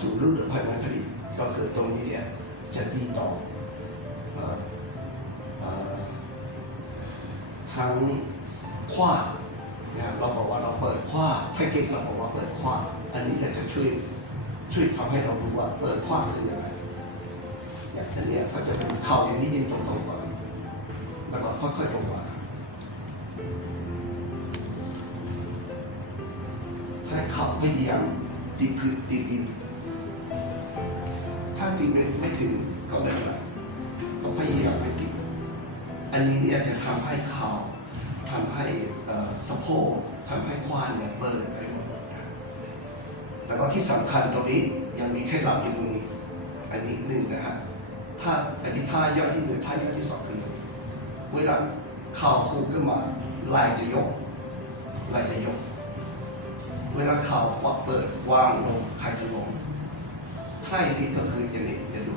สู่รุ่นภายในผลิตก็คือตรงนี้เนี่ยจะดีต่อทั้งขว้านะครับเราบอกว่าเราเปิดขว้าแพ็กเกจเราบอกว่าเปิดขว้าอันนี้เลยจะช่วยช่วยทำให้เรารู้ว่าเปิดขว้าคือยังไงอย่างอันเนี้ยก็จะเป็นเข่าอย่างนี้ยืนตรงๆก่อนแล้วก็ค่อยๆลงมาถ้าเข่าพยายามติดพื้นติดดิน ถ้าติดไม่ถึงก็ไม่เป็นไรก็พยายามให้ติดอันนี้เนี่ยจะทำให้เข่าทำให้สะโพกทำให้ควานเนี่ยเปิดไปหมดแต่ว่าที่สำคัญตรงนี้ยังมีเคล็ดลับอยู่ตรงนี้ อันนี้หนึ่งนะฮะถ้าอันนี้ท่ายอดที่หนึ่งท่ายอดที่สองคือเวลาเข่าหุบขึ้นมาไหล่จะยกไหล่จะยก เวลาเข่าปเปิดวางลงใครจะลง ถ้าอย่างนี้ก็คือจริตจะดู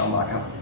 Sama.